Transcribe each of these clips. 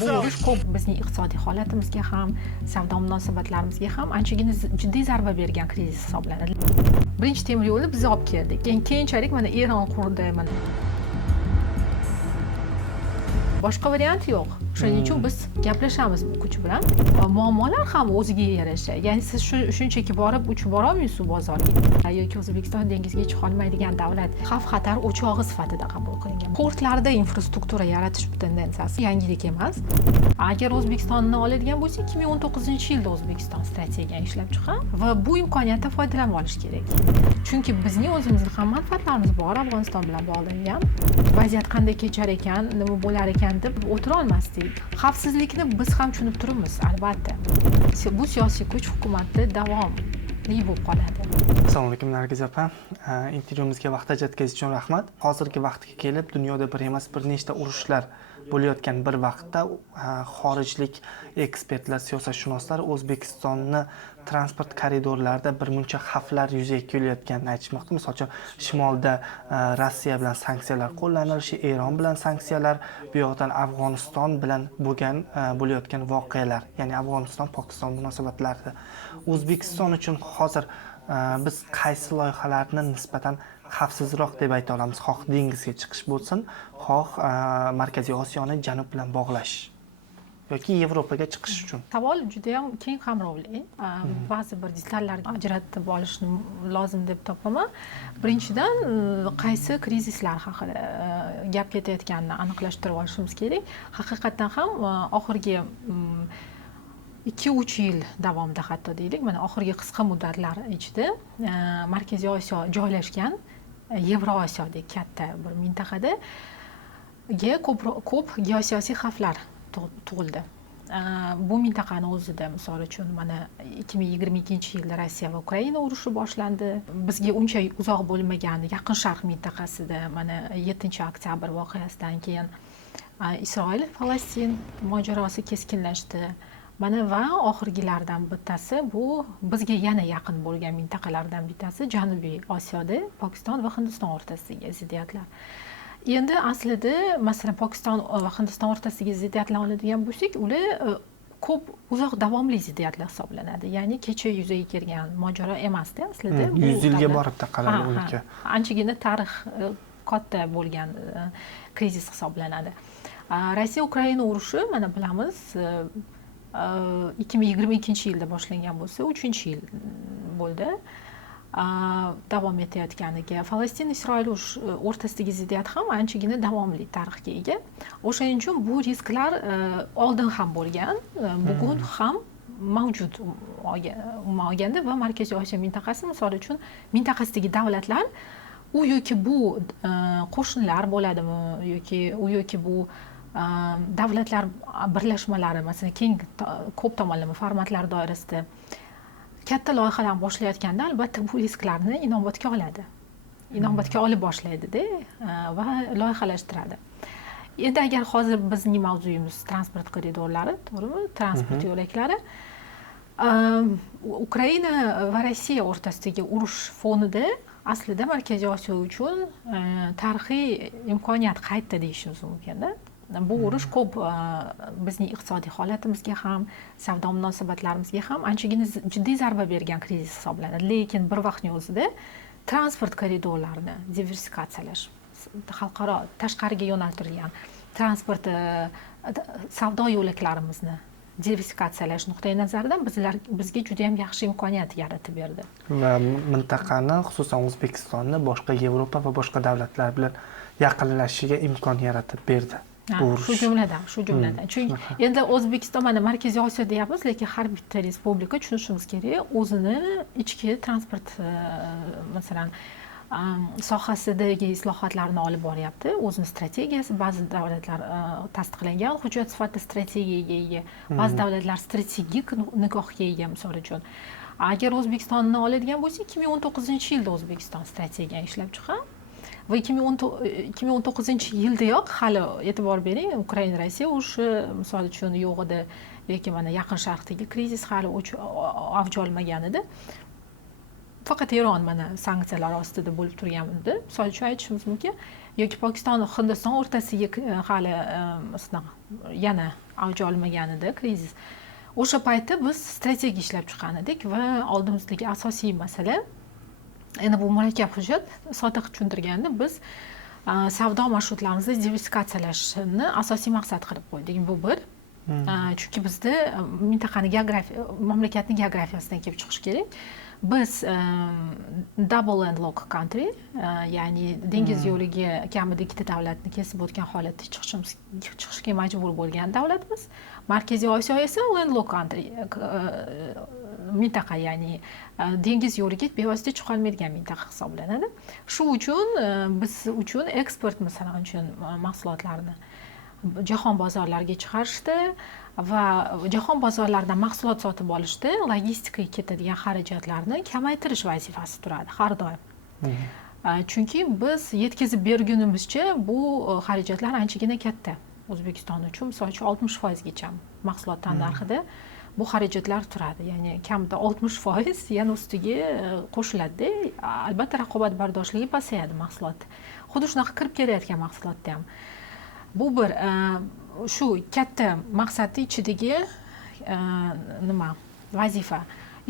Bu urush ko'p bizning iqtisodiy holatimizga ham, savdo munosabatlarimizga ham anchagina jiddiy zarba bergan krizis hisoblanadi. Birinchi temir yo'lni biz olib keldik. Keyinchalik mana Eron qurdi, mana boshqa variant yo'q. Shuning uchun biz gaplashamiz bu kuch bilan. Muammolar ham o'ziga yarasha. Ya'ni siz shunchaki borib uchib bora olmaysiz bozorga. Yoki O'zbekiston dengizga chiqa olmaydigan davlat xavf-xatar o'chog'i sifatida qabul qilingan. Portlarda infrastruktura yaratish tendensiyasi yangilik emas. Agar O'zbekistonni oladigan bo'lsak, 2019-yilda O'zbekiston strategiyani ishlab chiqqan va bu imkoniyatdan foydalanib olish kerak. Chunki bizning o'zimizning ham manfaatlarimiz bor Afg'oniston bilan bog'langan. Vaziyat qanday kechar ekan, nima bo'lar ekan deb o'tira olmasdik. Xavfsizlikni biz ham tushunib turibmiz, albatta. Bu siyosiy kuch hukumatda davomli bo'lib qoladi. Assalomu alaykum Nargiz opa. Intervyumizga vaqt ajratganingiz uchun rahmat. Hozirgi vaqtga kelib dunyoda bir emas bir nechta urushlar bo'layotgan bir vaqtda xorijlik ekspertlar, siyosatshunoslar O'zbekistonni transport koridorlarida bir muncha xavflar yuzaga kelayotganini aytishmoqda. Misol uchun shimolda Rossiya bilan sanksiyalar qo'llanilishi, Eron bilan sanksiyalar, bu yoqdan Afg'oniston bilan bo'layotgan voqealar, ya'ni Afg'oniston-Pokiston munosabatlarida O'zbekiston uchun hozir biz qaysi loyihalarni nisbatan xavfsizroq deb ayta olamiz? Xoh dengizga chiqish bo'lsin, xoh Markaziy Osiyoni janub bilan bog'lash yoki Yevropaga chiqish uchun. Savol juda ham keng qamrovli. Ba'zi bir detallarni ajratib olishni lozim deb topaman. Birinchidan, qaysi krizislar haqida gap ketayotganini aniqlashtirib olishimiz kerak. Haqiqatan ham oxirgi 2-3 yil davomida hatto deylik, mana oxirgi qisqa muddatlar ichida Markaziy Osiyo joylashgan Yevrosiyodek katta bir mintaqada ko'p geosiyosiy xavflar tug'ildi. Bu mintaqani o'zida misol uchun mana 2022-yilda Rossiya va Ukraina urushi boshlandi. Bizga uncha uzoq bo'lmagan Yaqin Sharq mintaqasida mana 7-oktyabr voqeasidan keyin Isroil-Falastin mojarosi keskinlashdi. Mana va oxirgilardan bittasi bu bizga yana yaqin bo'lgan mintaqalardan bittasi Janubiy Osiyoda Pokiston va Hindiston o'rtasidagi ziddiyatlar. Endi aslida masalan Pokiston va Hindiston o'rtasidagi ziddiyatlarni oladigan bo'lsak, ular ko'p uzoq davomli ziddiyatlar hisoblanadi. Ya'ni kecha yuzaga kelgan mojaro emasda aslida. 100 yilga borib taqaladi uniki. Anchagina tarix katta bo'lgan krizis hisoblanadi. Rossiya Ukraina urushi mana bilamiz 2022-yilda boshlangan bo'lsa, 3-yil bo'ldi. Davom etayotganiga Falastin-Isroil o'rtasidagi ziddiyat ham anchagina davomli tarixga ega. O'shaning uchun bu risklar oldin ham bo'lgan, bugun ham mavjud umuman olganda va Markaziy Osiyo mintaqasi misol uchun mintaqasidagi davlatlar u yoki bu qo'shnilar bo'ladimi yoki bu davlatlar birlashmalari, masalan, keng ko'p tomonlama formatlar doirasida katta loyihalarni boshlayotganda albatta bu risklarni inobatga oladi. Inobatga olib boshlaydi-da va loyihalashtiradi. Endi agar hozir bizning mavzuyimiz transport koridorlari, to'g'rimi? Transport yo'laklari. Ukraina va Rossiya o'rtasidagi urush fonida aslida Markaziy Osiyo uchun tarixiy imkoniyat qaytdi deyishimiz mumkin-da. Bu urush ko'p bizning iqtisodiy holatimizga ham, savdo munosabatlarimizga ham anchagina jiddiy zarba bergan krizis hisoblanadi. Lekin bir vaqtning o'zida transport koridorlarini diversifikatsiyalash, xalqaro tashqariga yo'naltirilgan transport savdo yo'laklarimizni diversifikatsiyalash nuqtai nazaridan bizga juda ham yaxshi imkoniyat yaratib berdi. Va mintaqani, xususan O'zbekistonni boshqa Yevropa va boshqa davlatlar bilan yaqinlashishiga imkon yaratib berdi. Shu jumladan. Chunki endi O'zbekiston mana Markaziy Osiyo deyapmiz, lekin har bitta respublika tushunishimiz kerak, o'zini ichki transport masalan sohasidagi islohotlarni olib boryapti. O'zining strategiyasi, ba'zi davlatlar tasdiqlangan hujjat sifatida strategiyaga ega, ba'zi davlatlar strategik nigohga ega misol uchun. Agar O'zbekistonni oladigan bo'lsak, 2019-yilda O'zbekiston strategiyani ishlab chiqqan. Va 2019-yildayoq hali e'tibor bering, Ukraina Rossiya urushi misol uchun yo'q edi yoki mana Yaqin Sharqdagi krizis hali avj olmagan edi. Faqat Eron mana sanksiyalar ostida bo'lib turgan edi. Misol uchun aytishimiz mumkin, yoki Pokiston Hindiston o'rtasiga hali yana avj olmagan edi krizis. O'sha paytda biz strategiya ishlab chiqqan edik va oldimizdagi asosiy masala, endi bu murakkab hujjat, sodda tushuntirganda biz savdo marshrutlarimizni diversifikatsiyalashni asosiy maqsad qilib qo'ydik. Bu bir. Chunki bizda mintaqani mamlakatning geografiyasidan kelib chiqish kerak. Biz double landlocked country, ya'ni dengiz yo'liga kamida ikkita davlatni kesib o'tgan holatda chiqishga majbur bo'lgan davlatmiz. Markaziy Osiyo esa landlocked country, mintaqa, ya'ni dengiz yo'liga bevosita chiqa olmaydigan mintaqa hisoblanadi. Shu uchun biz uchun eksport, masalan uchun mahsulotlarni jahon bozorlariga chiqarishda va jahon bozorlaridan mahsulot sotib olishda logistikaga ketadigan xarajatlarni kamaytirish vazifasi turadi har doim. Chunki biz yetkazib bergunimizcha bu xarajatlar anchagina katta. O'zbekiston uchun misol uchun 60% gacha mahsulotlar narxida bu xarajatlar turadi. Ya'ni kamida 60% yana ustiga qo'shiladi. Albatta raqobatbardoshligi pasayadi mahsulot. Xuddi shunaqa kirib kelayotgan mahsulotda ham. Bu bir shu katta maqsadni ichidagi vazifa.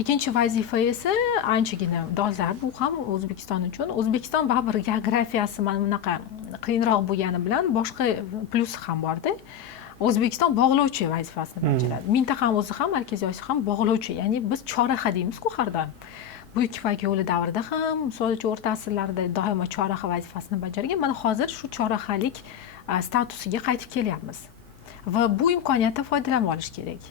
Ikkinchi vazifa esa anchagina dolzarb, bu ham O'zbekiston uchun. O'zbekiston baribir geografiyasi mana bunaqa qiyinroq bo'lgani bilan boshqa plusi ham bor-da. O'zbekiston bog'lovchi vazifasini bajaradi. Mintaqamiz o'zi ham, Markaziy Osiyo ham bog'lovchi, ya'ni biz choraxa deymiz-ku har doim. Buyuk Ipak yo'li davrida ham, misol-uchun o'rta asrlarda doimo choraxa vazifasini bajargan. Mana hozir shu choraxalik statusiga qaytib kelyapmiz. Va bu imkoniyatdan foydalanib olish kerak.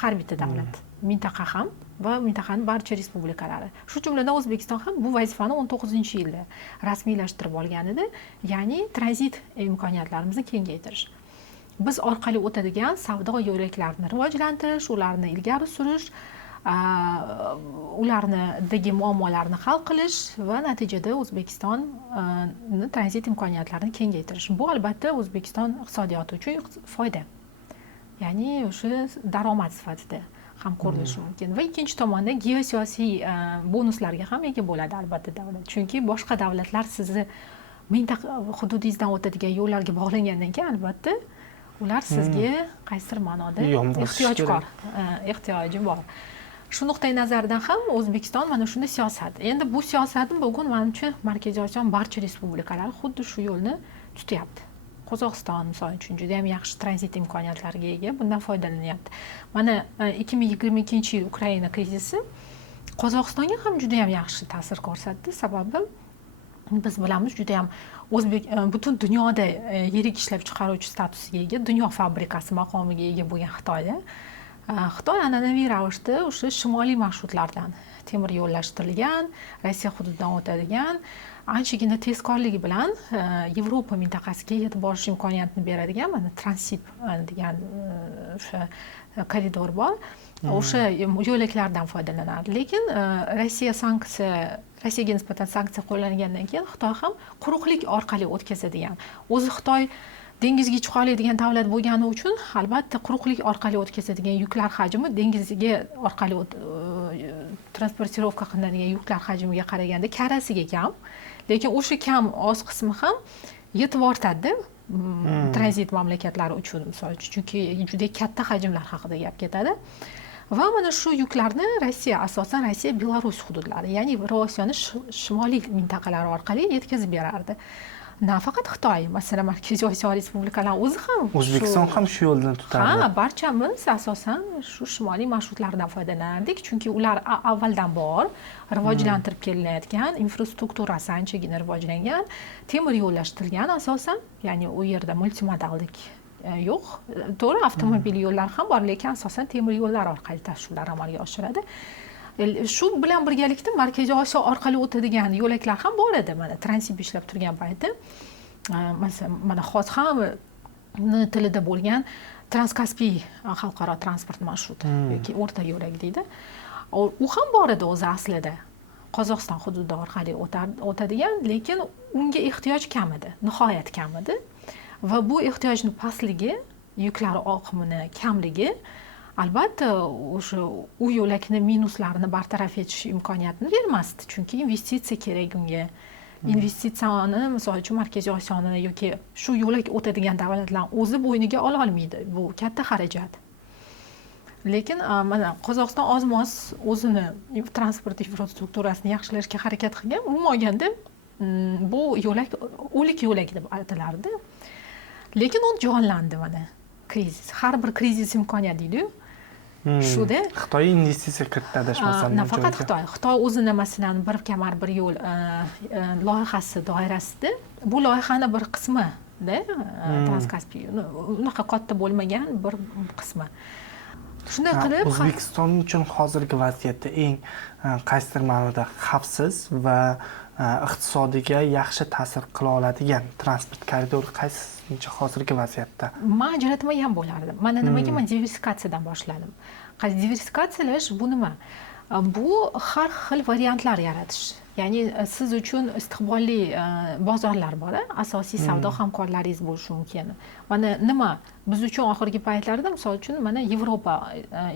Har bitta davlat, mintaqa ham va mintaqaning barcha respublikalari. Shu jumladan O'zbekiston ham bu vazifani 19-yilda rasmiylashtirib olgan edi, ya'ni tranzit imkoniyatlarimizni kengaytirish. Biz orqali o'tadigan savdo yo'laklarini rivojlantirish, ularni ilgari surish, ularnidagi muammolarni hal qilish va natijada O'zbekiston tranzit imkoniyatlarini kengaytirish. Bu albatta O'zbekiston iqtisodiyoti uchun foyda. Ya'ni o'sha daromad sifatida ham ko'rilishi mumkin. Va ikkinchi tomondan geosiyosiy bonuslarga ham ega bo'ladi albatta davlat. Chunki boshqa davlatlar sizni mintaqa hududingizdan o'tadigan yo'llarga bog'langandan keyin albatta ular sizga qaysidir ma'noda ehtiyoji bor. Shu nuqtai nazardan ham O'zbekiston mana shunday siyosat. Endi bu siyosatni bugun menimcha Markaziy Osiyo barcha respublikalari xuddi shu yo'lni tutyapti. Qozog'iston misol uchun juda ham yaxshi tranzit imkoniyatlariga ega, bundan foydalanyapti. Mana 2022-yil Ukraina krizisi Qozog'istonga ham juda ham yaxshi ta'sir ko'rsatdi. Sababi biz bilamiz juda ham butun dunyoda yirik ishlab chiqaruvchi statusiga ega, dunyo fabrikasi maqomiga ega bo'lgan Xitoy an'anaviy ravishda o'sha shimoliy marshrutlardan temir yo'llashtirilgan, Rossiya hududidan o'tadigan anchagina tezkorligi bilan Yevropa mintaqasiga yetib borish imkoniyatini beradigan mana transit degan o'sha koridor bor. O'sha yo'laklardan foydalanadi. Lekin Rossiyaga nisbatan sanksiya qo'llangandan keyin Xitoy ham quruqlik orqali o'tkazadigan. O'zi Xitoy dengizga chiqa oladigan davlat bo'lgani uchun albatta quruqlik orqali o'tkazadigan yuklar hajmi dengizga orqali transportirovka qilinadigan yuklar hajmiga qaraganda karasiga kam. Lekin o'sha kam oz qismi ham yetib ortadi tranzit mamlakatlari uchun, misol uchun, chunki juda katta hajmlar haqida gap ketadi. Va mana shu yuklarni asosan Rossiya Belarus hududlari, ya'ni Rossiyaning shimoliy mintaqalari orqali yetkazib berardi. Nafaqat Xitoy, masalan Markaziy Osiyo respublikalari o'zi ham, O'zbekiston ham shu yo'ldan tutardi. Ha, barchamiz asosan shu shimoliy marshrutlardan foydalanardik, chunki ular avvaldan bor, rivojlantirib kelinayotgan, infrastrukturasi anchagina rivojlangan, temir yo'llashtirilgan asosan, ya'ni u yerda multimodallik yo'q. To'g'ri, avtomobil yo'llari ham bor, lekin asosan temir yo'llar orqali tashuvlar amalga oshiradi. Shu bilan birgalikda Markaziy Osiyo orqali o'tadigan yo'laklar ham bor edi. Mana transit ishlab turgan paytda, masalan, mana hozir ham tilida bo'lgan Transkaspiy xalqaro transport marshrut yoki o'rta yo'lak deydi. U ham bor edi o'zi aslida. Qozog'iston hududi orqali o'tadigan, lekin unga ehtiyoj kam edi, nihoyat kam edi. Va bu ehtiyojning pastligi, yuklar oqimini kamligi albatta o'sha u yo'lakni minuslarini bartaraf etish imkoniyatini bermasdi, chunki investitsiya kerak unga. investitsiyani misol uchun Markaziy Osiyoni yoki shu yo'lak o'tadigan davlatlar o'zi bo'yniga ola olmaydi. Bu katta xarajat. Lekin mana Qozog'iston oz-moz o'zini transport infrastrukturasini yaxshilashga harakat qilgan. Umuman olganda bu yo'lak o'lik yo'lak deb aytilardi. Lekin u jonlandi mana krizis. Har bir krizis imkoniyat deydi-ku. Shuda Xitoy investitsiya kiritdi adashmasam. Nafaqat Xitoy o'zini masalan bir kamar bir yo'l loyihasi doirasida bu loyihani bir qismida Transkaspiy unaqa katta bo'lmagan bir qismi. Shunday qilib O'zbekiston uchun hozirgi vaziyatda eng qaysidir ma'noda xavfsiz va iqtisodiga yaxshi ta'sir qila oladigan transport koridori qaysincha hozirgi vaziyatda? Men ajratmagan bo'lardim. Mana nimaga men diversifikatsiyadan boshladim. Diversifikatsiyalash bu nima? Bu har xil variantlar yaratish. Ya'ni siz uchun istiqbolli bozorlar bor, asosiy savdo hamkorlaringiz bo'lishi mumkin. Mana nima? Biz uchun oxirgi paytlarda misol uchun mana Yevropa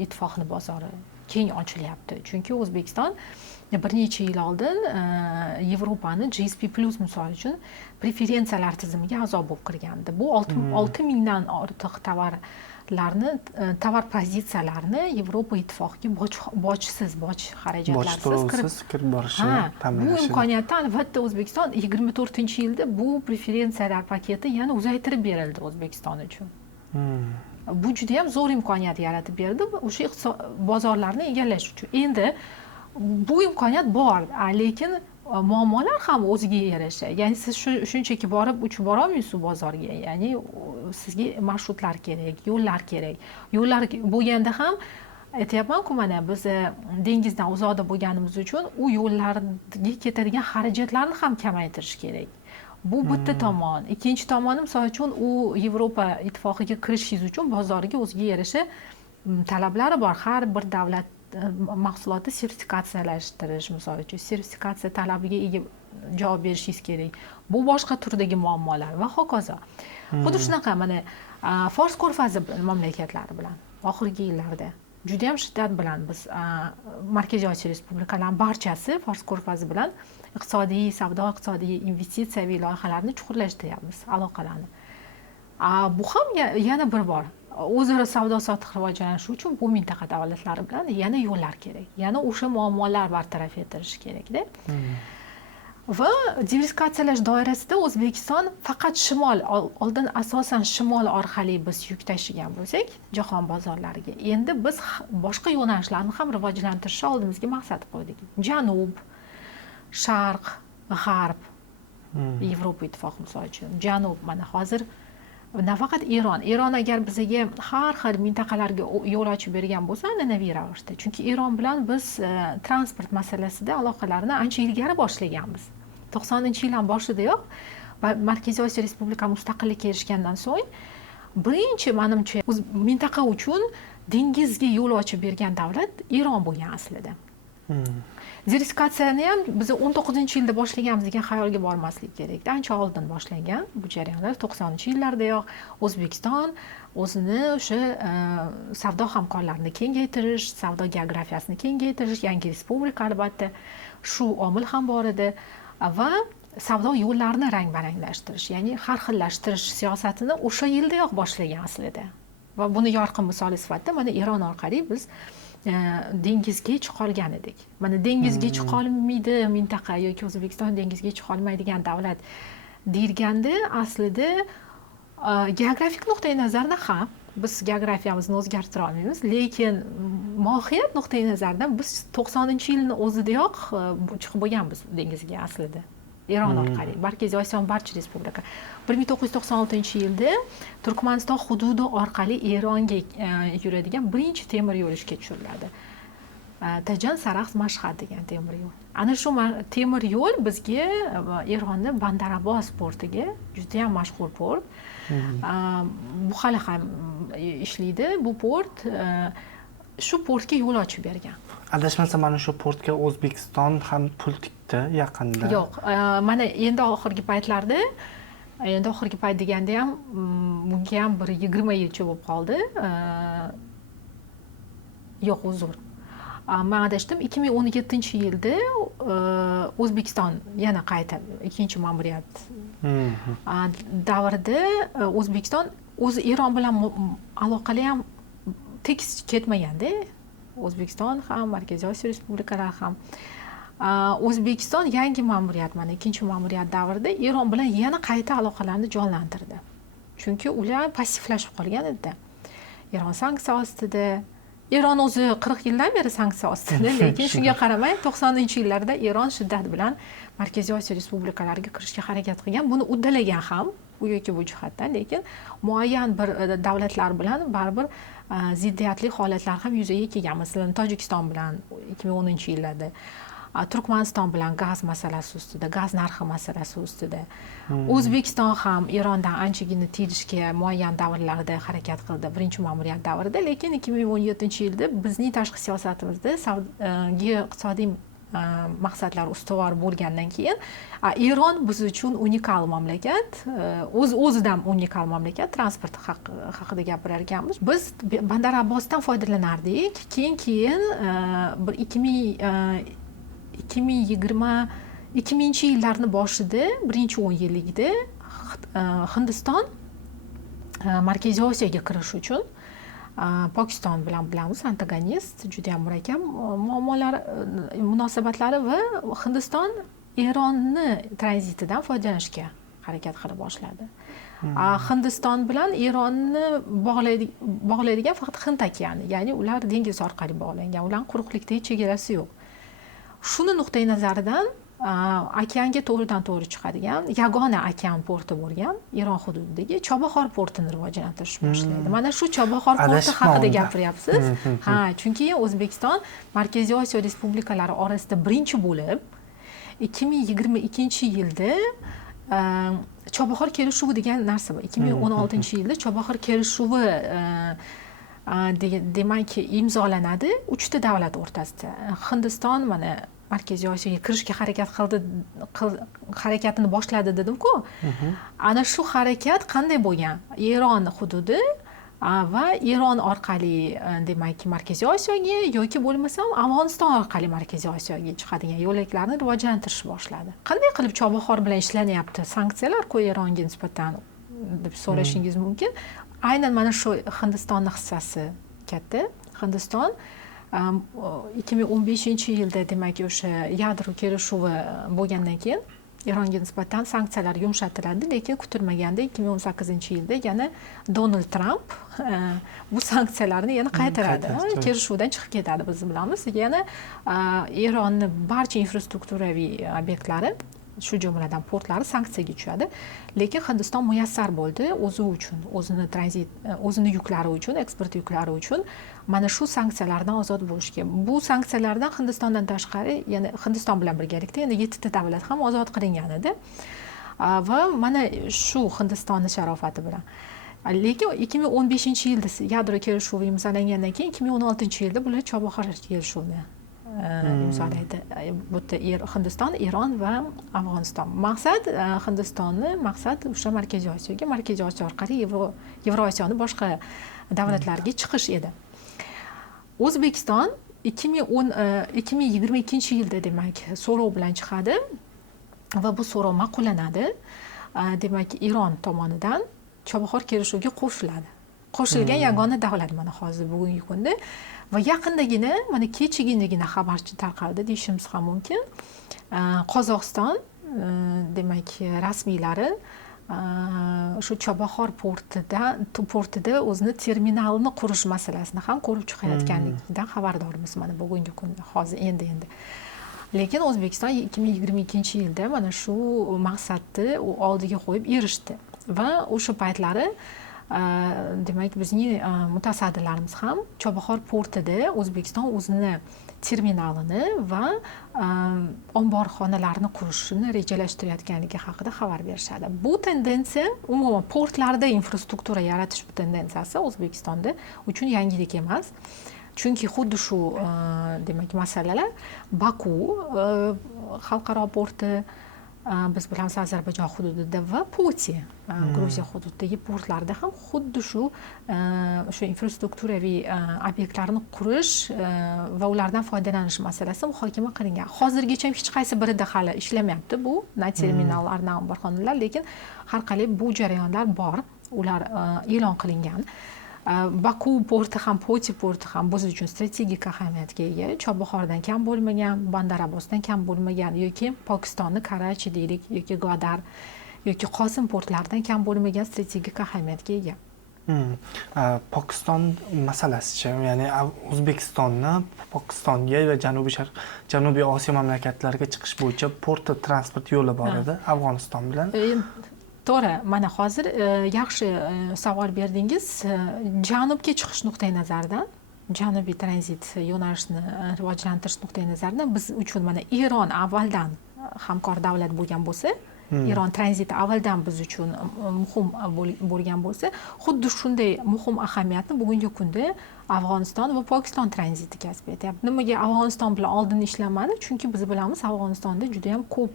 ittifoqi bozori keng ochilyapti. Chunki O'zbekiston bir necha yil oldin Yevropani GSP+ misol uchun preferensiyalar tizimiga a'zo bo'lib kirgandi. Bu 6 mingdan ortiq tovar pozitsiyalarini Yevropa ittifoqiga bojsiz, boj xarajatlarsiz kirib borishini ta'minlash. Bu imkoniyatni albatta O'zbekiston 24-yilda bu preferensiyalar paketi yana uzaytirib berildi O'zbekiston uchun. Bu juda ham zo'r imkoniyat yaratib berdi o'sha bozorlarni egallash uchun. Endi bu imkoniyat bor, lekin muammolar ham o'ziga yarasha. Ya'ni siz shunchaki borib uchib bora olmaysiz bozorga. Ya'ni sizga marshrutlar kerak, yo'llar kerak. Yo'llar bo'lganda ham aytayapman-ku, mana biz dengizdan uzoqda bo'lganimiz uchun u yo'llarga ketadigan xarajatlarni ham kamaytirish kerak. Bu bitta tomon. Ikkinchi tomoni misol uchun u Yevropa ittifoqiga kirishingiz uchun bozoriga o'ziga yarasha talablari bor. Har bir davlat mahsulotni sertifikatsiyalashtirish, misol uchun sertifikatsiya talabiga ega javob berishingiz kerak. Bu boshqa turdagi muammolar va hokazo. Xuddi shunaqa mana Fors ko'rfazi mamlakatlari bilan oxirgi yillarda juda ham shiddat bilan biz Markaziy Osiyo respublikalarining barchasi Fors ko'rfazi bilan iqtisodiy, savdo, iqtisodiy, investitsiyaviy loyihalarni chuqurlashtiryapmiz, aloqalarni. Bu ham yana bir bor o'zaro savdo-sotiq rivojlanishi uchun bu mintaqa davlatlari bilan yana yo'llar kerak. Yana o'sha muammolar bartaraf etilishi kerak-da. Va diversifikatsiyalash doirasida O'zbekiston faqat shimol, oldin asosan shimol orqali biz yuk tashigan bo'lsak, jahon bozorlariga. Endi biz boshqa yo'nalishlarni ham rivojlantirishni oldimizga maqsad qo'ydik. Janub, Sharq, G'arb, Yevropa ittifoqi misol uchun. Janub mana hozir nafaqat Eron agar bizga har xil mintaqalarga yo'l ochib bergan bo'lsa, an'anaviy ravishda. Chunki Eron bilan biz transport masalasida aloqalarni ancha ilgari boshlaganmiz. 90-yillar boshidayoq Markaziy Osiyo Respublikasi mustaqillikka erishgandan so'ng birinchi menimcha mintaqa uchun dengizga yo'l ochib bergan davlat Eron bo'lgan aslida. Diversifikatsiyani ham biz 19-yilda boshlaganmiz degan xayolga bormaslik kerak. Ancha oldin boshlangan bu jarayonlar. 90-yillardayoq O'zbekiston o'zini o'sha savdo hamkorlarini kengaytirish, savdo geografiyasini kengaytirish, yangi respublika albatta shu omil ham bor edi va savdo yo'llarini rang-baranglashtirish, ya'ni har xillashtirish siyosatini o'sha yildayoq boshlagan aslida. Va buni yorqin misoli sifatida mana Eron orqali biz dengizga chiqa olgan edik. Mana dengizga chiqa olmaydi mintaqa yoki O'zbekiston dengizga chiqa olmaydigan davlat deyilganda aslida geografik nuqtai nazardan ham biz geografiyamizni o'zgartira olmaymiz, lekin mohiyat nuqtai nazaridan biz 90-yilning o'zidayoq chiqib bo'lganmiz dengizga aslida. Eron orqali Markaziy Osiyo barcha respublika 1996-yilda Turkmaniston hududi orqali Eronga yuradigan birinchi temir yo'l ishga tushiriladi. Tajan Sarax Mashhad degan temir yo'l. Ana shu temir yo'l bizga Eronning Bandar-Abbos portiga, juda ham mashhur port. Bu hali ham ishlaydi. Bu port shu portga yo'l ochib bergan. Adashmasam mana shu portga O'zbekiston ham pul tikdi yaqinda. Yo'q, mana endi oxirgi paytlarda, endi oxirgi payt deganda ham bunga ham bir 20 yilcha bo'lib qoldi. Yo'q, uzr. men adashdim 2017-yilda O'zbekiston yana qayta ikkinchi ma'muriyat davrida O'zbekiston o'zi Eron bilan aloqali ham tekis ketmaganda, O'zbekiston ham Markaziy Osiyo respublikalari ham O'zbekiston yangi ma'muriyat, mana ikkinchi ma'muriyat davrida Eron bilan yana qayta aloqalarni jonlantirdi. Chunki ular passivlashib qolgan edi. Eron sanksiya ostida, Eron o'zi 40 yildan beri sanksiya ostida, lekin shunga qaramay 90-yillarda Eron shiddat bilan Markaziy Osiyo respublikalariga kirishga harakat qilgan, buni uddalagan ham u yoki bu jihatdan, lekin muayyan bir davlatlar bilan baribir ziddiyatli holatlar ham yuzaga kelgan. Masalan, Tojikiston bilan 2010-yillarda, Turkmaniston bilan gaz masalasi ustida, gaz narxi masalasi ustida. O'zbekiston ham Erondan anchagina tiyilishga muayyan davrlarda harakat qildi, birinchi ma'muriyat davrida, lekin 2017-yilda bizning tashqi siyosatimizda geoiqtisodiy maqsadlar ustuvor bo'lgandan keyin Eron biz uchun unikal mamlakat, o'zidan unikal mamlakat, transport haqida gapirar ekanmiz. Biz Bandar Abbosdan foydalanardik. Keyin bir 2020-yillarning boshida, birinchi 10 yilligida Hindiston Markaziy Osiyoga kirish uchun Pokiston bilan bilamiz, antagonist, juda ham murakkab muammolar, munosabatlari va Hindiston Eronni tranzitidan foydalanishga harakat qila boshladi. Hindiston bilan Eronni bog'laydigan faqat Hind okeani, ya'ni ular dengiz orqali bog'langan, ularning quruqlikdagi chegarasi yo'q. Shuni nuqtai nazaridan okeanga to'g'ridan to'g'ri chiqadigan yagona okean porti bo'lgan Eron hududidagi Chobahor portini rivojlantirish boshlaydi. Mana shu Chobahor porti haqida gapiryapsiz. Chunki O'zbekiston Markaziy Osiyo respublikalari orasida birinchi bo'lib 2022-yilda Chobahor kelishuvi degan narsa bor. 2016-yilda Chobahor kelishuvi demak imzolanadi 3 ta davlat o'rtasida. Hindiston mana Markaziy Osiyoga kirishga harakatini boshladi dedim-ku. Ana shu harakat qanday bo'lgan? Eron hududi va Eron orqali demak Markaziy Osiyoga yoki bo'lmasam Afg'oniston orqali Markaziy Osiyoga chiqadigan yo'laklarni rivojlantirish boshladi. Qanday qilib Chobahor bilan ishlanyapti? Sanksiyalar-ku Eronga nisbatan deb so'rashingiz mumkin. Aynan mana shu Hindistonning hissasi katta. Hindiston 2015-yilda demak o'sha yadro kelishuvi bo'lgandan keyin Eronga nisbatan sanksiyalar yumshatiladi, lekin kutilmaganda 2018-yilda yana Donald Tramp bu sanksiyalarni yana qaytaradi. Kelishuvdan chiqib ketadi, biz bilamiz. Yana Eronning barcha infrastrukturaviy obyektlari, shu jumladan portlari sanksiyaga tushadi. Lekin Hindiston muyassar bo'ldi o'zi uchun, o'zini yuklari uchun, eksport yuklari uchun mana shu sanksiyalardan ozod bo'lishga. Bu sanksiyalardan Hindistondan tashqari, ya'ni Hindiston bilan birgalikda yana 7 ta davlat ham ozod qilingan edi. Va mana shu Hindistonning sharofati bilan. Lekin 2015-yilda yadro kelishuvi imzolangandan keyin 2016-yilda bular Chobahor kelishuvini imzolaydi. Bu Hindiston, Eron va Afg'oniston. Maqsad maqsad o'sha Markaziy Osiyoga, Markaziy Osiyo orqali Yevrosiyoni boshqa davlatlarga chiqish edi. O'zbekiston 2022-yilda demak so'rov bilan chiqadi va bu so'rov ma'qullanadi. Demak Eron tomonidan Chobahor kelishuviga qo'shiladi. Qo'shilgan yagona davlat mana hozir bugungi kunda va yaqindagina, mana kechaginagina xabarchi tarqaldi deyishimiz ham mumkin. Qozog'iston demak rasmiylari shu Chobahor portida o'zini terminalini qurish masalasini ham ko'rib chiqayotganligidan xabardormiz mana bugungi kunda, hozir endi. Lekin O'zbekiston 2022-yilda mana shu maqsadni oldiga qo'yib erishdi va o'sha paytlari demak bizning mutasaddilarimiz ham Chobahor portida O'zbekiston o'zini terminalini va omborxonalarni qurishni rejalashtirayotganligi haqida xabar berishadi. Bu tendensiya umuman portlarda infrastruktura yaratish bu tendensiyasi O'zbekistonda uchun yangilik emas. Chunki xuddi shu demak masalalar Baku xalqaro porti, biz bilamiz Ozarbayjon hududida va Poti Gruziya hududidagi portlarda ham xuddi shu infrastrukturaviy obyektlarni qurish va ulardan foydalanish masalasi muhokama qilingan. Hozirgacha hech qaysi birida hali ishlamayapti bu terminallar, omborxonalar, lekin har qalay bu jarayonlar bor, ular e'lon qilingan. Baku porti ham, Poti porti ham biz uchun strategik ahamiyatga ega. Chobahordan kam bo'lmagan, Bandar Abbosdan kam bo'lmagan yoki Pokistonni Karachi deylik yoki Gwadar yoki Qosim portlaridan kam bo'lmagan strategik ahamiyatga ega. Pokiston masalasi-chi, ya'ni O'zbekistonni Pokistonga va Janubiy Osiyo mamlakatlariga chiqish bo'yicha port transport yo'li bor edi Afg'oniston bilan. To'g'ri, mana hozir yaxshi savol berdingiz. Janubga chiqish nuqtai nazaridan, janubiy tranzit yo'nalishini rivojlantirish nuqtai nazaridan biz uchun mana Eron avvaldan hamkor davlat bo'lgan bo'lsa, Eron tranziti avvaldan biz uchun muhim bo'lgan bo'lsa, xuddi shunday muhim ahamiyatni bugungi kunda Afg'oniston va Pokiston tranziti kasb etyapti. Nimaga Afg'oniston bilan oldin ishlanmadi? Chunki biz bilamiz Afg'onistonda juda ham ko'p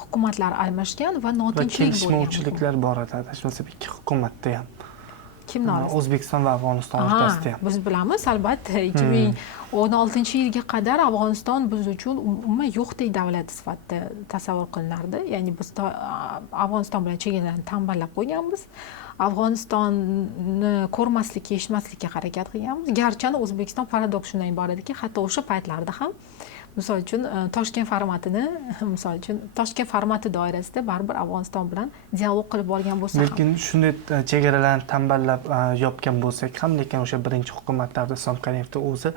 hukumatlar almashgan va notinchlik bo'lgan. Kelishmovchiliklar bor edi, adashmasam ikki hukumatda ham. Kimni orasida? O'zbekiston va Afg'oniston o'rtasida ham. Biz bilamiz, albatta 2016-yilga qadar Afg'oniston biz uchun umuman yo'qdek davlat sifatida tasavvur qilinardi. Ya'ni biz Afg'oniston bilan chegaralarni tamballab qo'yganmiz. Afg'onistonni ko'rmaslikka, eshitmaslikka harakat qilganmiz. Garchi O'zbekiston paradoks shundan iboratki, hatto o'sha paytlarda ham misol uchun Toshkent formati doirasida baribir Afg'oniston bilan dialog qilib borgan bo'lsa ham. Lekin shunday chegaralarni tamballab yopgan bo'lsak ham, lekin o'sha birinchi hukumatlarda Islom Karimov o'zi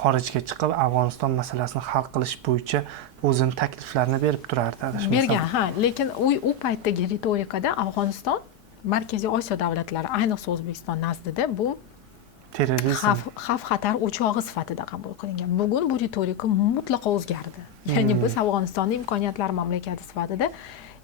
xorijga chiqib Afg'oniston masalasini hal qilish bo'yicha o'zini takliflarini berib turardi. Bergan, lekin u paytdagi ritorikada Afg'oniston Markaziy Osiyo davlatlari, ayniqsa O'zbekiston nazdida bu terrorizm xavf-xatar o'chog'i sifatida qabul qilingan. Bugun bu ritorika mutlaqo o'zgardi. Ya'ni biz Afg'onistonni imkoniyatlar mamlakati sifatida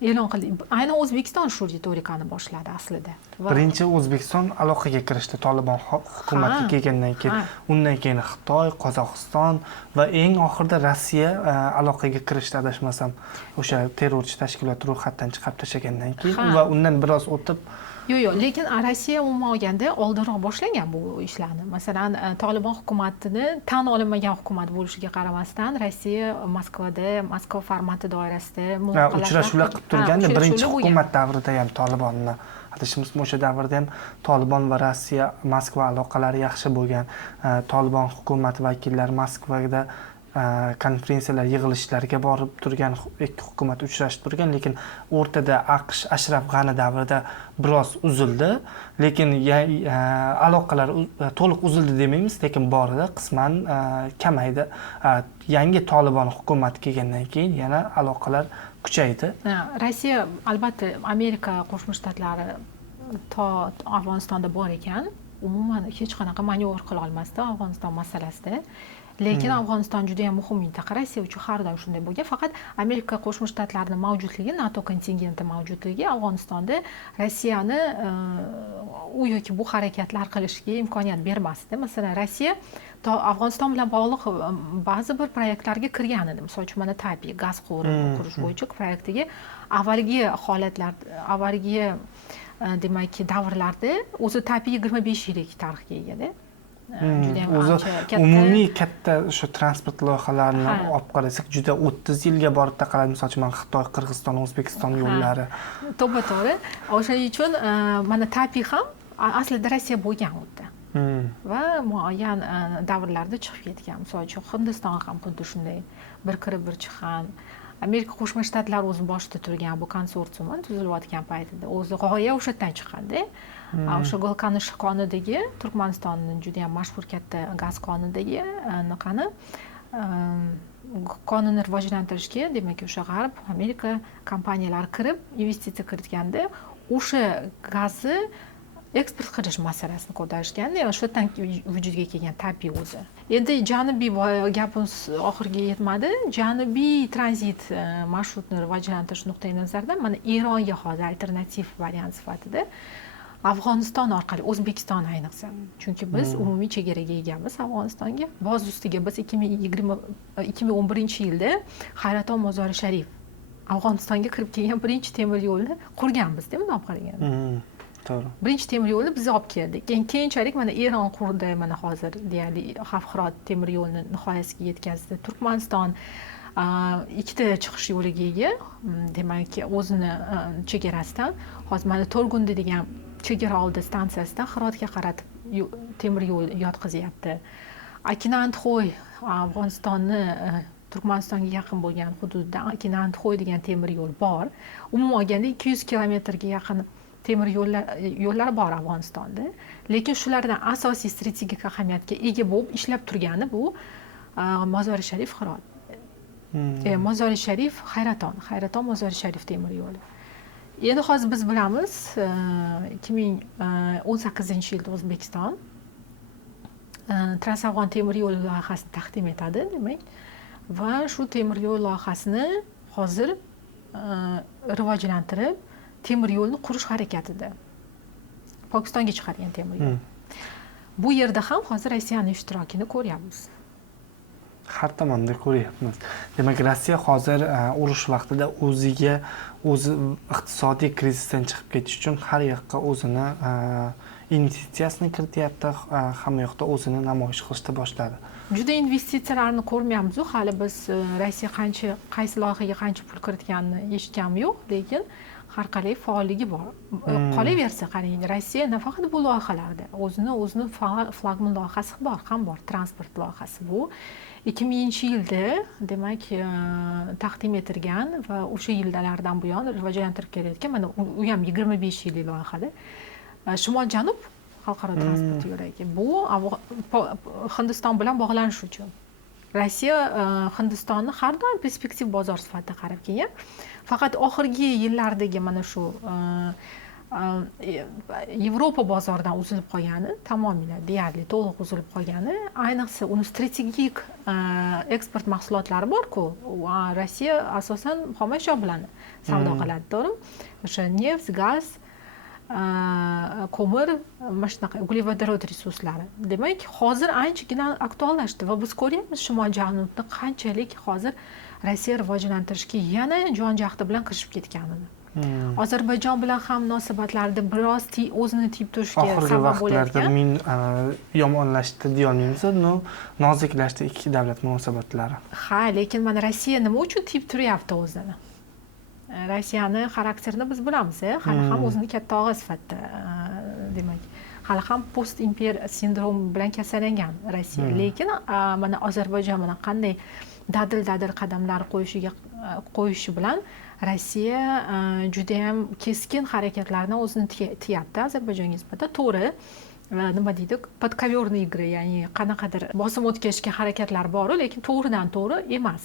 e'lon qildik. Aynan O'zbekiston shu ritorikani boshladi aslida. Birinchi O'zbekiston aloqaga kirishdi Tolibon hukumati kelgandan keyin, undan keyin Xitoy, Qozog'iston va eng oxirida Rossiya aloqaga kirishdi, adashmasam, o'sha terrorchi tashkilot ro'yxatdan chiqarib tashlagandan keyin va undan biroz o'tib Yo'q, lekin Rossiya umuman olganda oldinroq boshlangan bu ishlarni. Masalan, Tolibon hukumatini tan olinmagan hukumat bo'lishiga qaramasdan, Rossiya Moskva formati doirasida uchrashuvlar qilib turganda, birinchi hukumat davrida ham Tolibonni adashmasam o'sha davrda ham Tolibon va Rossiya Moskva aloqalari yaxshi bo'lgan. Tolibon hukumat vakillari Moskvada konferensiyalar, yig'ilishlarga borib turgan, ikki hukumat uchrashib turgan, lekin o'rtada AQSh Ashraf G'ani davrida biroz uzildi, lekin aloqalar to'liq uzildi demaymiz, lekin borida qisman kamaydi. Yangi Tolibon hukumati kelgandan keyin yana aloqalar kuchaydi. Rossiya albatta Amerika Qo'shma Shtatlari Afg'onistonda bor ekan, umuman hech qanaqa manevr qila olmasdi Afg'oniston masalasida. Lekin Afg'oniston juda ham muhim mintaqa, Rossiya uchun har doim shunday bo'lgan. Faqat Amerika Qo'shma Shtatlarining mavjudligi, NATO kontingenti mavjudligi Afg'onistonda Rossiyani u yoki bu harakatlar qilishga imkoniyat bermasdi. Masalan, Rossiya Afg'oniston bilan bog'liq ba'zi bir proyektlarga kirgan edi. Misol uchun mana TAPI gaz quvurini qurish bo'yicha proyektiga avvalgi demak davrlarda o'zi TAPI 25 yillik tarixga egada. O'zi umumiy katta shu transport loyihalarini olib qarasak, juda 30 yilga borib taqaladi. Misol uchun Xitoy, Qirg'iziston, O'zbekiston yo'llari. To'g'ri. O'shaning uchun mana TAPI ham aslida Rossiya bo'lgan o'tda. Va muayyan davrlarda chiqib ketgan. Misol uchun Hindiston ham xuddi shunday bir kirib bir chiqqan. Amerika Qo'shma Shtatlari o'zi boshida turgan bu konsorsiumni tuzilayotgan paytida o'zi g'oya o'shadan chiqqanda, o'sha Golqanish konidagi Turkmanistonning juda ham mashhur katta gaz konidagi qonunni rivojlantirishga, demak o'sha G'arb, Amerika kompaniyalari kirib investitsiya kiritganda o'sha gazni eksport qilish masalasini ko'tarishganda, o'sha yerdan vujudga kelgan TAPI o'zi. Endi janubiy gapimiz oxiriga yetmadi. Janubiy tranzit marshrutini rivojlantirish nuqtai nazaridan mana Eronga hozir alternativ variant sifatida Afg'oniston orqali, O'zbekiston ayniqsa, chunki biz umumiy chegaraga egamiz Afg'onistonga. Boz ustiga biz 2011-yilda Hayraton Mozori Sharif Afg'onistonga kirib kelgan birinchi temir yo'lni qurganmiz-da, bunday olib qaraganda. To'g'ri. Birinchi temir yo'lni biz olib keldik. Keyinchalik mana Eron qurdi, mana hozir deyarli Xavfxirot temir yo'lini nihoyasiga yetkazdi. Turkmaniston ikkita chiqish yo'liga ega, demak o'zini chegarasidan hozir mana To'rgundi degan chegara oldi stansiyasidan Hirotga qaratib temir yo'l yotqizyapti. Akinantxo'y Afg'onistonni Turkmanistonga yaqin bo'lgan hududda Akinantxo'y degan temir yo'l bor. Umuman olganda 200 kilometrga yaqin temir yo'llar bor Afg'onistonda. Lekin shulardan asosiy strategik ahamiyatga ega bo'lib ishlab turgani bu Mozori Sharif Hirot. Mozori Sharif Hayraton Mozori Sharif temir yo'li. Endi hozir biz bilamiz 2018-yilda O'zbekiston Transafg'on temir yo'l loyihasini taqdim etadi, demak. Va shu temir yo'l loyihasini hozir rivojlantirib, temir yo'lni qurish harakatida. Pokistonga chiqargan temir yo'l. Bu yerda ham hozir Rossiyaning ishtirokini ko'ryapmiz. Har tomonda ko'ryapmiz. Demak, Rossiya hozir urush vaqtida o'zi iqtisodiy krizisdan chiqib ketish uchun har yoqqa o'zini investitsiyasini kirityapti, hamma yoqda o'zini namoyish qilishni boshladi. Juda investitsiyalarni ko'rmayapmiz, hali biz Rossiya qaysi loyihaga qancha pul kiritganini eshitganim yo'q, lekin har qalay faolligi bor. Qolaversa, qarang, Rossiya nafaqat bu loyihalarda, o'zini flagman loyihasi ham bor, transport loyihasi bu. 2000-yilda demak taqdim etilgan va o'sha yillardan buyon rivojlantirib kelayotgan, mana u ham 25 yillik loyihada. Shimol-janub xalqaro transport yo'lagi. Bu Hindiston bilan bog'lanish uchun. Rossiya Hindistonni har doim perspektiv bozor sifatida qarab kelgan. Faqat oxirgi yillardagi mana shu Yevropa bozoridan uzilib qolgani, tamomila deyarli to'liq uzilib qolgani, ayniqsa uni strategik eksport mahsulotlari bor-ku, Rossiya asosan xomashyo bilan savdo qiladi, to'g'rimi? O'sha neft, gaz, ko'mir, mana shunaqa uglevodorod resurslari. Demak, hozir anchagina aktuallashdi va biz ko'ryapmiz Shimol-janubni qanchalik hozir Rossiya rivojlantirishga yana jon-jahdi bilan kirishib ketganini. Ozarbayjon bilan ham munosabatlarda biroz o'zini tiyib turishga sabab bo'layotgan. Oxirgi vaqtlarda yomonlashdi deya olmaymiz, noziklashdi ikki davlat munosabatlari. Ha, lekin mana Rossiya nima uchun tiyib turyapti o'zini? Rossiyani xarakterini biz bilamiz, hali ham o'zini katta og'a sifatida, demak, hali ham post-imper sindromi bilan kasallangan Rossiya. Lekin mana Ozarbayjon bilan qanday dadil qadamlar qo'yishi bilan Rossiya juda ham keskin harakatlarni o'zini tiyapti Ozarbayjonga nisbatan. To'g'ri, nima deydi, podkoverniy igri, ya'ni qanaqadir bosim o'tkazishga harakatlar bor, lekin to'g'ridan-to'g'ri emas.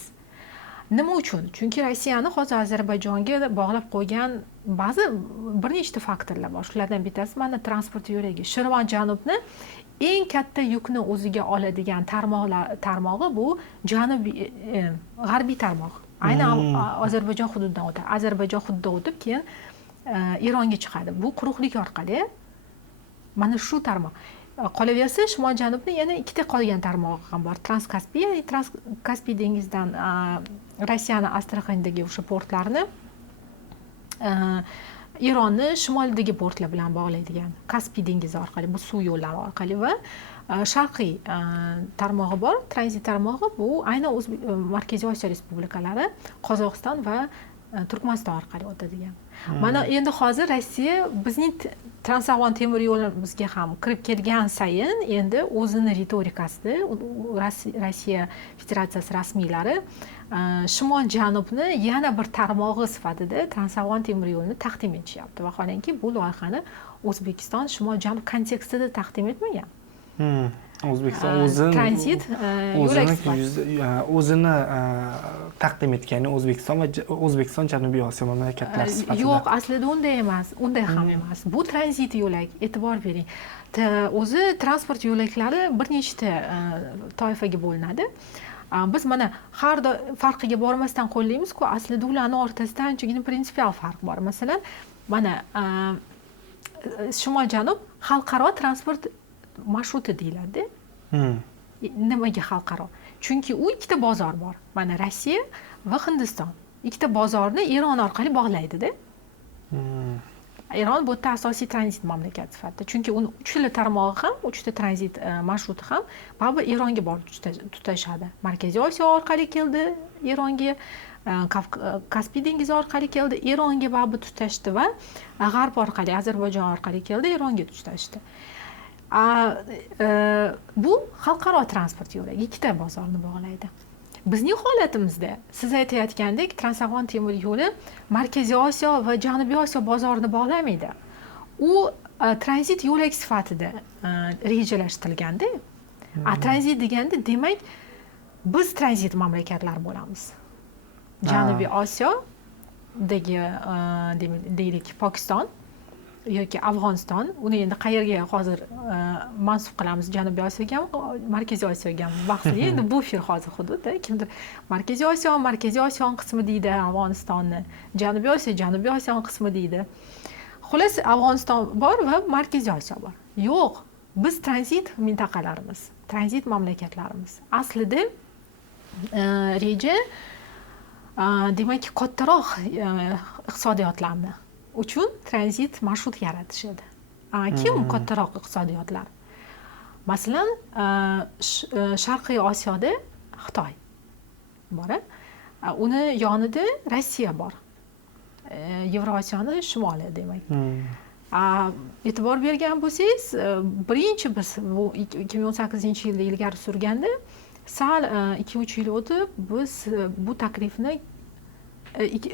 Nima uchun? Chunki Rossiyani hozir Ozarbayjonga bog'lab qo'ygan bir nechta faktorlar bor. Shulardan bittasi mana transport yo'lagi. Shirvon-janubni eng katta yukni o'ziga oladigan tarmog'i bu g'arbiy tarmoq. Aynan Ozarbayjon hududidan o'tadi. Ozarbayjon hududidan o'tib, keyin Eronga chiqadi. Bu quruqlik orqali. Mana shu tarmoq. Qolaversa, Shimol-janubni yana ikkita qolgan tarmog'i ham bor. Transkaspiy, ya'ni Transkaspiy dengizidan Rossiyani Astraxandagi o'sha portlarni Ironni shimolidagi portlar bilan bog'laydigan Kaspiy dengizi orqali, bu suv yo'llari orqali va sharqiy tarmog'i bor, tranzit tarmog'i bu aynan Markaziy Osiyo respublikalari, Qozog'iston va Turkmaniston orqali o'tadigan. Mana endi hozir Rossiya bizning Transafg'on temir yo'limizga ham kirib kelgan sayin endi o'zini ritorikasida Rossiya Federatsiyasi rasmiylari Shimol-janubni yana bir tarmog'i sifatida Transafg'on temir yo'lini taqdim etishyapti. Vaholanki bu loyihani O'zbekiston Shimol-janub kontekstida taqdim etmagan. O'zbekiston tranzit o'zini taqdim etgani O'zbekiston Janubiy Osiyo mamlakatlari sifatida. Yo'q, aslida unday emas, unday ham emas. Bu tranzit yo'lak, e'tibor bering. O'zi transport yo'laklari bir nechta toifaga bo'linadi. Biz mana har farqiga bormasdan qo'llaymiz-ku, aslida ularning o'rtasida anchagina prinsipial farq bor. Masalan, mana Shimol-janub xalqaro transport marsruti deyiladi. Nimaga xalqaro? Chunki u ikkita bozor bor. Mana Rossiya va Hindiston. ikkita bozorni Eron orqali bog'laydi-da. Eron bu yerda asosiy tranzit mamlakat sifatida. Chunki uni 3 xil tarmog'i ham, 3 ta tranzit marshrути ham baribir Eronga borib tutashadi. Markaziy Osiyo orqali keldi Eronga, Kaspiy dengizi orqali keldi Eronga baribir tutashdi va g'arb orqali, Ozarbayjon orqali keldi Eronga tutashdi. Bu xalqaro transport yo'lagi ikkita bozorni bog'laydi. Bizning holatimizda siz aytayotgandek Transafg'on temir yo'li Markaziy Osiyo va Janubiy Osiyo bozorini bog'lamaydi. U tranzit yo'lak sifatida rejalashtirilganda, tranzit deganda demak biz tranzit mamlakatlar bo'lamiz. Janubiy Osiyodagi deylik Pokiston yoki Afg'oniston, uni endi qayerga hozir mansub qilamiz, Janubiy Osiyoga, Markaziy Osiyoga bahsli. Endi bu fir hozir hududda kimdir Markaziy Osiyo qismi deydi Afg'onistonni, Janubiy Osiyo qismi deydi. Xolos Afg'oniston bor va Markaziy Osiyo bor. Yo'q, biz tranzit mintaqalarimiz, tranzit mamlakatlarimiz. Aslida reja demak kattaroq iqtisodiyotlarni uchun tranzit marshrut yaratishadi. Kim kattaroq iqtisodiyotlar? Masalan, Sharqiy Osiyoda Xitoy bor. Uni yonida Rossiya bor. Yevrosiyoni shimoli demak. E'tibor bergan bo'lsangiz, birinchi biz bu 2018-yilda ilgari surganda sal 2-3 yil o'tib biz bu taklifni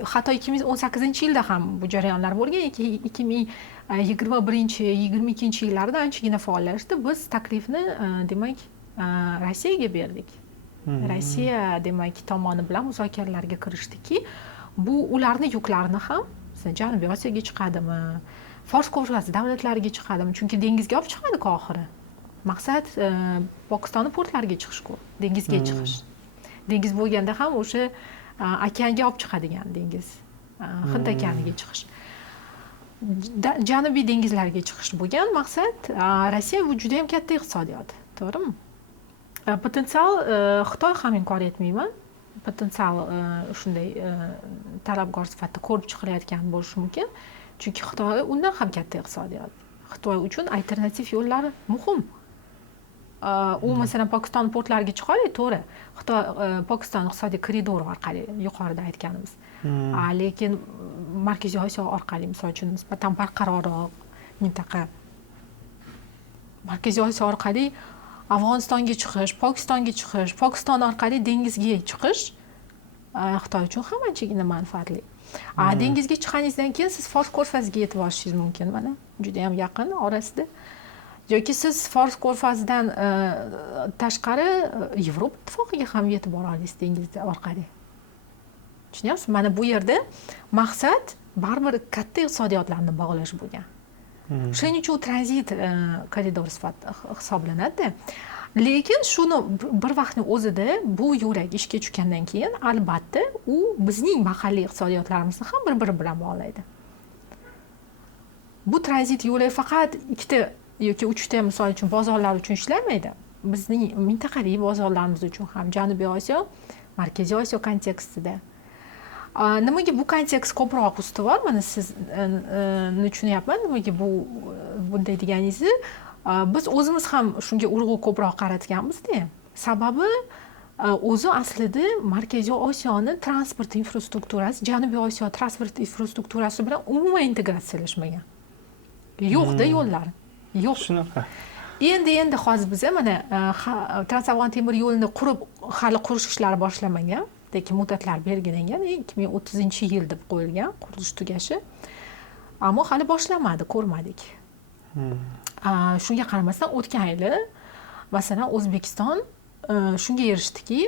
hatto 2018-yilda ham bu jarayonlar bo'lgan, 2021-22 yillarda anchagina faollashdi. Biz taklifni demak Rossiyaga berdik. Rossiya demak tomoni bilan muzokaralarga kirishdiki, bu ularni yuklarini ham Janubiy Osiyoga chiqadimi, Fors ko'rfazi davlatlariga chiqadimi? Chunki dengizga olib chiqadi-ku oxiri. Maqsad Pokistonning portlariga chiqish-ku, dengizga chiqish. Dengiz bo'lganda ham o'sha okeanga olib chiqadigan dengiz, Hind okeaniga chiqish. Janubiy dengizlarga chiqish bo'lgan maqsad. Rossiya bu juda ham katta iqtisodiyot, to'g'rimi? Potensial Xitoy ham inkor etmayman. Potensial shunday talabgor sifatida ko'rib chiqilayotgan bo'lishi mumkin. Chunki Xitoy undan ham katta iqtisodiyot. Xitoy uchun alternativ yo'llar muhim. U masalan Pokiston portlariga chiqadi, to'g'ri. Xitoy Pokiston iqtisodiy koridori orqali yuqorida aytganimiz. Lekin Markaziy Osiyo orqali misol uchun nisbatan barqarorroq mintaqa. Markaziy Osiyo orqali Afg'onistonga chiqish, Pokistonga chiqish, Pokiston orqali dengizga chiqish Xitoy uchun ham anchagina manfaatli. Dengizga chiqqaningizdan keyin siz Fors ko'rfaziga yetib olishingiz mumkin, mana juda ham yaqin orasida. Yoki siz Fors ko'rfazidan tashqari Yevropa ittifoqiga ham yetib bora olasiz dengiz orqali. Tushunyapsiz? Mana bu yerda maqsad baribir katta iqtisodiyotlarni bog'lash bo'lgan. Shuning uchun tranzit koridor sifatida hisoblanadi. Lekin shuni bir vaqtning o'zida bu yo'lak ishga tushgandan keyin albatta u bizning mahalliy iqtisodiyotlarimizni ham bir-biri bilan bog'laydi. Bu tranzit yo'li faqat ikkita yoki 3 ta misol uchun bozorlar uchun ishlamaydi. Bizning mintaqaviy bozorlarimiz uchun ham Janubiy Osiyo, Markaziy Osiyo kontekstida. Nimaga bu kontekst ko'proq ustuvor? Mana sizni tushunyapman, nimaga bunday deganingizni. Biz o'zimiz ham shunga urg'u ko'proq qaratganmiz-da. Sababi o'zi aslida Markaziy Osiyoni transport infrastrukturasi Janubiy Osiyo transport infrastrukturasi bilan umuman integratsiyalashmagan. Yo'q-da yo'llar. Yo'q. Shunaqa. Endi hozir biz mana Transafg'on temir yo'lini qurib, hali qurish ishlari boshlanmagan, lekin muddatlar belgilangan, 2030-yil deb qo'yilgan qurilish tugashi. Ammo hali boshlanmadi, ko'rmadik. Shunga qaramasdan o'tgan yili masalan O'zbekiston shunga erishdiki,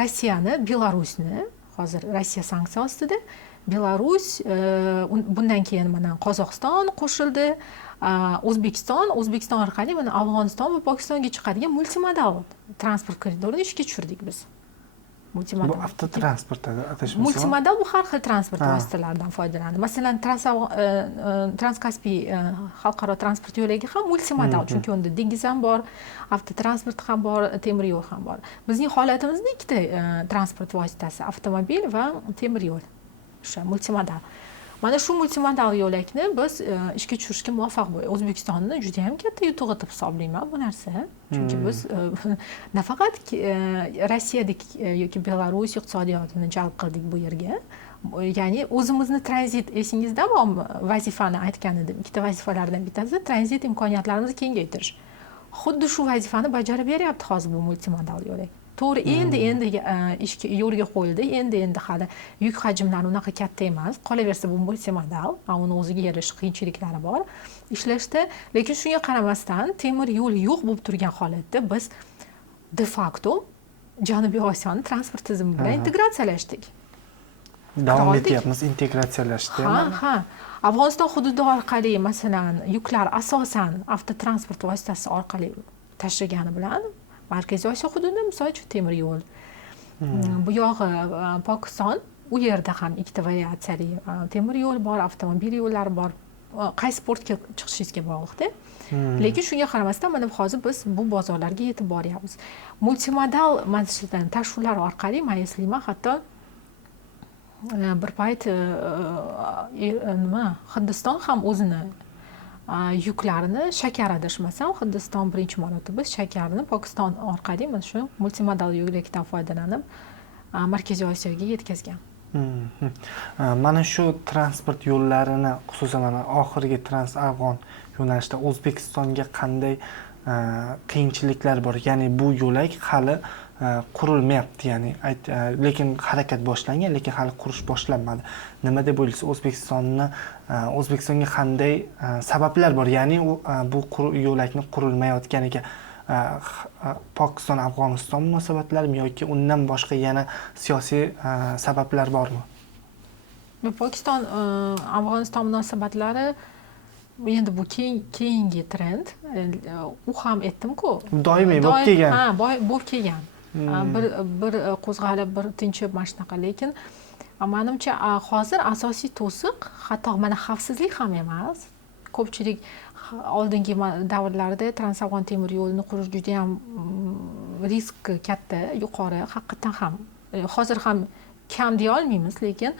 Rossiyani, Belarusni, hozir Rossiya sanksiya ostida, Belarus, bundan keyin mana Qozog'iston qo'shildi, O'zbekiston orqali mana Afg'oniston va Pokistonga chiqadigan multimodal transport koridorini ishga tushirdik biz. multimodal. Bu avtotransport atashmasi. Multimodal bu har xil transport vositalaridan foydalanadi. Masalan, Transkaspiy xalqaro transport yo'lagiga ham multimodal, chunki unda dengiz ham bor, avtotransport ham bor, temir yo'l ham bor. Bizning holatimizda ikkita transport vositasi, avtomobil va temir yo'l. O'sha multimodal. Mana shu multimodal yo'lakni biz ishga tushirishga muvaffaq bo'ldik. O'zbekistonni juda ham katta yutug'i deb hisoblayman bu narsa. Chunki biz nafaqat Rossiyadagi yoki Belarus iqtisodiyotini jalb qildik bu yerga. Ya'ni o'zimizni tranzit, esingizda bormi vazifani aytgan edim. Ikkita vazifalardan bittasi tranzit imkoniyatlarimizni kengaytirish. Xuddi shu vazifani bajarib beryapti hozir bu multimodal yo'lak. To'g'ri, endi ishga yo'lga qo'yildi. Endi hali yuk hajmlari unaqa katta emas. Qolaversa bu multimodal, uni o'ziga yarasha qiyinchiliklari bor ishlashda, lekin shunga qaramasdan temir yo'l yo'q bo'lib turgan holatda biz de facto Janubiy Osiyoni transport tizimi bilan integratsiyalashdik. Davom etyapmiz integratsiyalashda. Ha. Afg'oniston hududi orqali masalan yuklar asosan avtotransport vositasi orqali tashragani bilan Markaziy Osiyo hududida misol uchun temir yo'l. Bu yog'i Pokiston, u yerda ham ikkita variatsiyali temir yo'l bor, avtomobil yo'llari bor. Qaysi portga chiqishingizga bog'liqda. Lekin shunga qaramasdan mana hozir biz bu bozorlarga yetib boryapmiz. Multimodal masalan tashuvlar orqali men eslayman, hatto bir payt Hindiston ham o'zini yuklarini shakar adashmasam, Hindiston birinchi marotaba shakarni Pokiston orqali mana shu multimodal yo'lakdan foydalanib Markaziy Osiyoga yetkazgan. Mana shu transport yo'llarini, xususan mana oxirgi Trans-Afg'on yo'nalishida O'zbekistonga qanday qiyinchiliklar bor? Ya'ni bu yo'lak hali qurilmayapti, ya'ni lekin harakat boshlangan, lekin hali qurish boshlanmadi. Nima deb o'ylaysiz, O'zbekistonga qanday sabablar bor? Ya'ni bu yo'lakni qurilmayotganiga Pokiston Afg'oniston munosabatlarimi yoki undan boshqa yana siyosiy sabablar bormi? Pokiston Afg'oniston munosabatlari endi bu keyingi trend. U ham aytdim-ku, doimiy bo'lib kelgan. Bo'lib kelgan. Bir qo'zg'alib, bir tinchib mana shunaqa, lekin menimcha hozir asosiy to'siq hatto mana xavfsizlik ham emas. Ko'pchilik oldingi davrlarda Trans-Afg'on temir yo'lini qurish juda ham risk katta, yuqori, haqiqatan ham. Hozir ham kam deya olmaymiz, lekin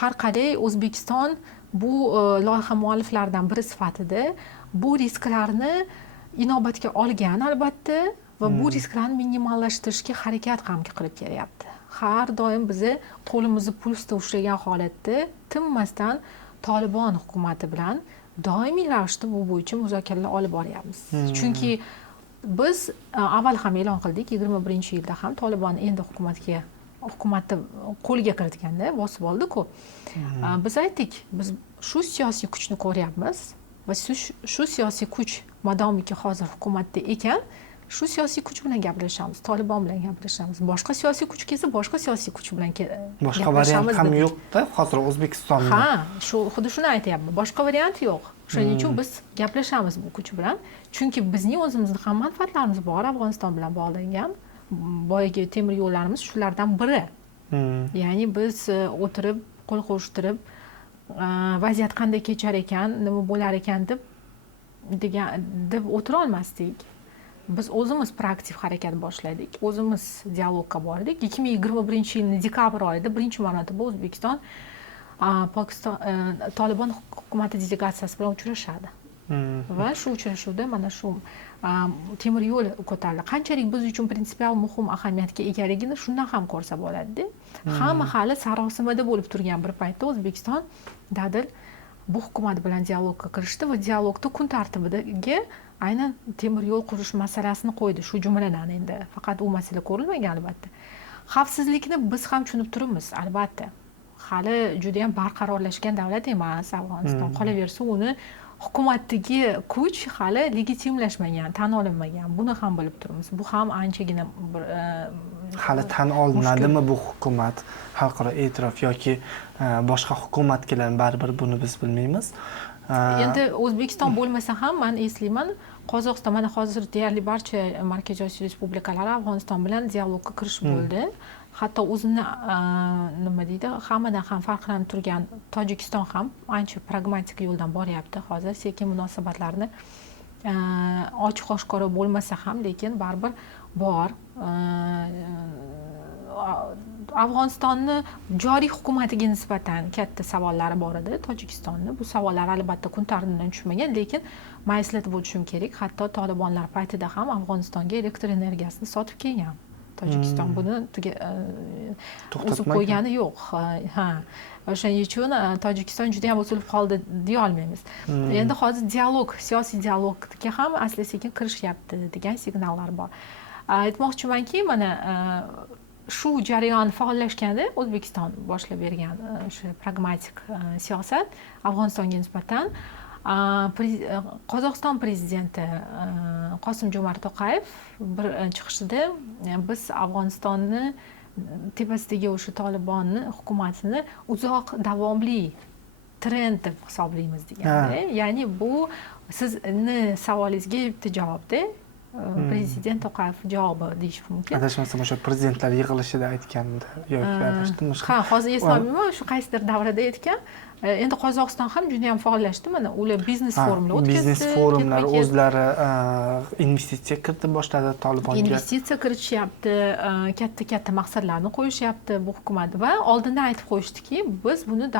har qalay O'zbekiston bu loyiha mualliflaridan biri sifatida bu risklarni inobatga olgan albatta va bu risklarni minimallashtirishga harakat ham qilib kelyapti. Har doim bizni qo'limizni pulsda ushlagan holatda tinmasdan Tolibon hukumati bilan doimiy ravishda bu bo'yicha muzokaralar olib boryapmiz. Chunki biz avval ham e'lon qildik, 21-yilda ham Tolibon endi hukumatni qo'lga kiritganda bosib oldi-ku. Biz aytdik, biz shu siyosiy kuchni ko'ryapmiz va shu siyosiy kuch modomiki hozir hukumatda ekan, shu siyosiy kuch bilan gaplashamiz, Tolibon bilan gaplashamiz. Boshqa siyosiy kuch kelsa, boshqa siyosiy kuch bilan boshqa variant ham yo'q-da hozir O'zbekistonda. Xuddi shuni aytyapman. Boshqa variant yo'q. Shuning uchun biz gaplashamiz bu kuch bilan. Chunki bizning o'zimizning ham manfaatlarimiz bor, Afg'oniston bilan bog'langan. Boyagi temir yo'llarimiz shulardan biri. Ya'ni biz o'tirib, qo'l qo'shtirib, vaziyat qanday kechar ekan, nima bo'lar ekan deb o'tira olmasdik. Biz o'zimiz proaktiv harakat boshladik. O'zimiz dialogga bordik. 2021-yilning dekabr oyida birinchi marotaba O'zbekiston Tolibon hukumati delegatsiyasi bilan uchrashadi. Va shu uchrashuvda mana shu temir yo'l ko'tarildi. Qanchalik biz uchun prinsipial muhim ahamiyatga egaligini shundan ham ko'rsa bo'ladi. Hamma hali sarosimada bo'lib turgan bir paytda O'zbekiston dadil bu hukumat bilan dialogga kirishdi va dialogda kun tartibiga aynan temir yo'l qurish masalasini qo'ydi, shu jumladan. Endi faqat u masala ko'rilmagan albatta. Xavfsizlikni biz ham tushunib turibmiz, albatta. Hali juda ham barqarorlashgan davlat emas Afg'oniston. Qolaversa, uni hukumatdagi kuch hali legitimlashmagan, tan olinmagan. Buni ham bilib turibmiz. Bu ham anchagina hali tan olinadimi bu hukumat, xalqaro e'tirof yoki boshqa hukumatlardan baribir buni biz bilmaymiz. Endi O'zbekiston bo'lmasa ham men eslayman, Qozog'iston mana hozir deyarli barcha Markaziy Osiyo respublikalari Afg'oniston bilan dialogga kirish bo'ldi. hatto o'zini nima deydi, hammadan ham farqlanib turgan Tojikiston ham ancha pragmatik yo'ldan boryapti hozir, sekin munosabatlarni ochiq oshkora bo'lmasa ham, lekin baribir bor. Afg'onistonni joriy hukumatiga nisbatan katta savollari bor edi Tojikistonni. Bu savollar albatta kun tartibidan tushmagan, lekin men eslatib o'tishim kerak, hatto Tolibonlar paytida ham Afg'onistonga elektr energiyasini sotib kelgan. Tojikiston buni uzib qo'ygani yo'q. Ha. O'shaning uchun Tojikiston juda ham o'silib qoldi deya olmaymiz. Endi hozir dialog, siyosiy dialogga ham asta-sekin kirishyapti degan signallar bor. Aytmoqchimanki, mana shu jarayon faollashganda O'zbekiston boshlab bergan o'sha pragmatik siyosat Afg'onistonga nisbatan Qozog'iston prezidenti Qosim-Jo'mart To'qayev bir chiqishida biz Afg'onistonni tepasidagi o'sha Tolibonni hukumatini uzoq davomli trend deb hisoblaymiz degan. Ya'ni bu sizni savolingizga bitta javobda prezident To'qayev javobi deyish mumkin. Adashmasam o'sha prezidentlar yig'ilishida aytganda yoki adashdimmi? Ha, hozir eslolmayman, shu qaysidir davrada aytgan. Endi Qozog'iston ham juda ham faollashdimi? Mana ular biznes forumlar o'tkazdi. Biznes forumlar o'zlari investitsiya kiritib boshladi Tolibonga. Investitsiya kiritishyapti, katta-katta maqsadlarni qo'yishyapti bu hukumat va oldindan aytib qo'yishdiki, biz buni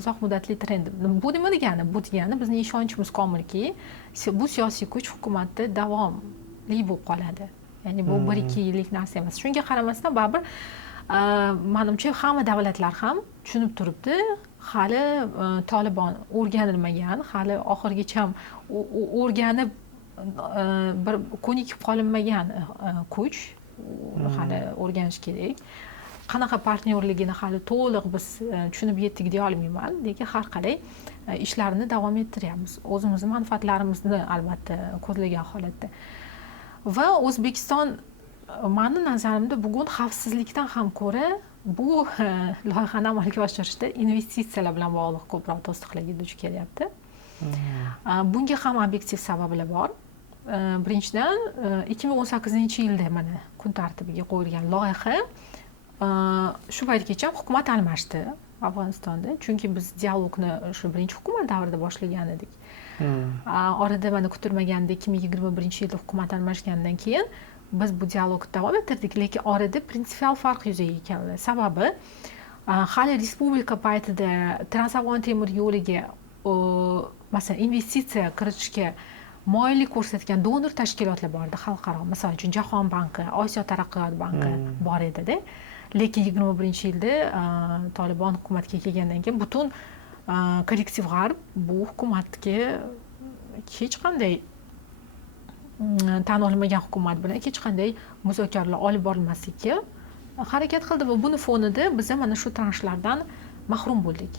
uzoq muddatli trend. Bu nima degani? Bu degani bizning ishonchimiz komilki, bu siyosiy kuch hukumatda davomli bo'lib qoladi. Ya'ni bu 1-2 yillik narsa emas. Shunga qaramasdan baribir menimcha hamma davlatlar ham tushunib turibdi. Hali Tolibon o'rganilmagan, hali oxirigacha o'rganib bir ko'nikib qolinmagan kuch. Hali o'rganish kerak. Qanaqa partnyorligini hali to'liq biz tushunib yetdik deya olmayman, lekin har qalay ishlarni davom ettiryapmiz. O'zimizning manfaatlarimizni albatta ko'zlagan holatda. Va O'zbekiston meni nazarimda bugun xavfsizlikdan ham ko'ra bu loyihani amalga oshirishda investitsiyalar bilan bog'liq ko'proq to'siqlarga duch kelyapti. Bunga ham obyektiv sabablar bor. Birinchidan 2018-yilda mana kun tartibiga qo'yilgan loyiha shu paytgacha hukumat almashdi Afg'onistonda, chunki biz dialogni shu birinchi hukumat davrida boshlagan edik. Orada mana kutilmaganda 2021-yilda hukumat almashgandan keyin biz bu dialogni davom ettirdik, lekin orada prinsipial farq yuzaga keldi. Sababi hali respublika paytida Transafg'on temir yo'liga masalan investitsiya kiritishga moyillik ko'rsatgan donor tashkilotlar bor edi xalqaro. Masalan uchun Jahon banki, Osiyo taraqqiyot banki bor edi-da. Lekin 21-yilda Tolibon hukumatga kelgandan keyin butun kollektiv g'arb bu hukumatga hech qanday tan olmagan hukumat bilan hech qanday muzokaralar olib borilmaslikka harakat qildi va buni fonida biz mana shu transhlardan mahrum bo'ldik.